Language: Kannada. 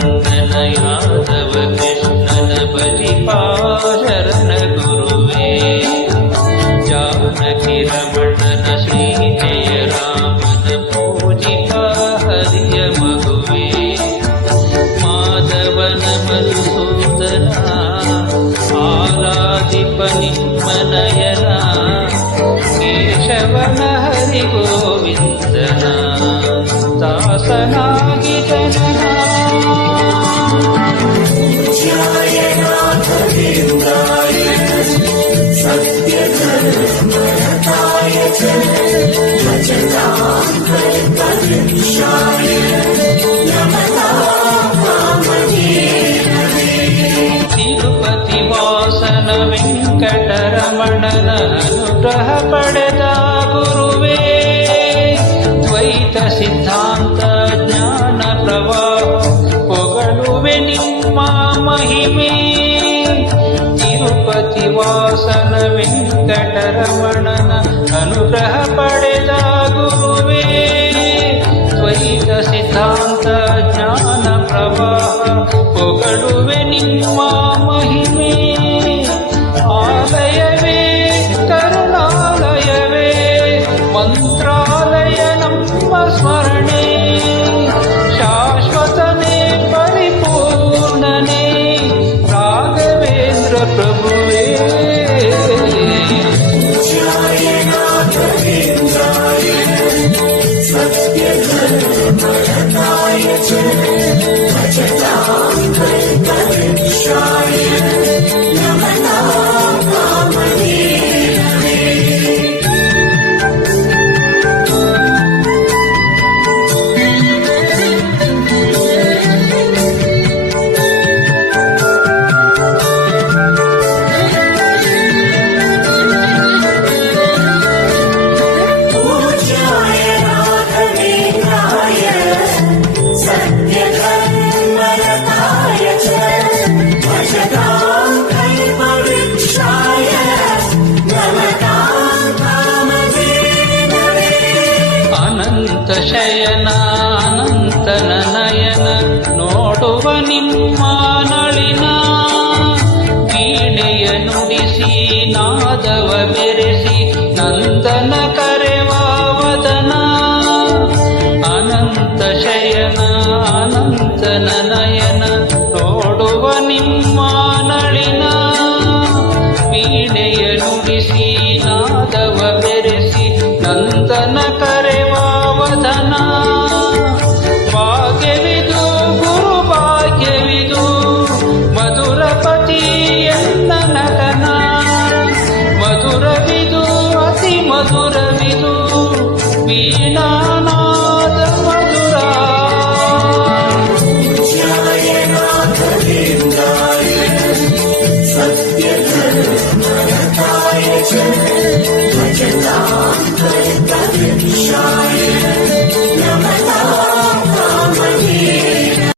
ನಂದನ ಯಾದವ ಕೃಷ್ಣನ ಬಲಿಪಾಶರಣ ಗುರುವೇ ಜಾನಕಿ ರಮಣನ ಶ್ರೀ ಜಯ ರಾಮನ ಪೂಜಿಪ ಹರಿಯ ಮಗುವೇ ಮಾಧವನ ಮಧುಸೂದನ ಆರಾಧಿಪ ನಿಮ್ಮನಯನ ಕೇಶವನ ಹರಿ ಗೋವಿಂದನ ದಾಸನಾಗಿ ಜನನ ತಿರುಪತಿ ವಾಸನ ವೆಂಕಟರಮಣನ ಅನುಗ್ರಹ ಪಡೆದ ಗುರುವೇ ದ್ವೈತ ಸಿದ್ಧಾಂತ ಜ್ಞಾನ ಪ್ರವಾಹ ಪೊಗಳುವೆ ನಿಮ್ಮ ಮಹಿಮೆ ತಿರುಪತಿ ವಾಸನ ವೆಂಕಟರಮಣನ ಅನುಗ್ರಹ ಪಡೆದ ಗುರುವೇ ದ್ವೈತ ಸಿದ್ಧಾಂತ ಜ್ಞಾನ ಪ್ರವಾಹ ಪೊಗಳುವೆ ನಿಮ್ಮ ಮಹಿಮೆ ಆಲಯವೇ ಕರುಣಾಲಯವೇ ಮಂತ್ರಾಲಯ ನಮ್ಮ ಸ್ಮರಣೆ ಶಾಶ್ವತನೇ ಪರಿಪೂರ್ಣನೇ ರಾಘವೇಂದ್ರ ಪ್ರಭುವೇ ಶಯನ ಅನಂತನ ನಯನ ನೋಡುವ ನಿಮ್ಮ ನಳಿನ ವೀಣೆಯ ನುಡಿಸಿ ನಾದವ ಬೆರೆಸಿ ನಂದನ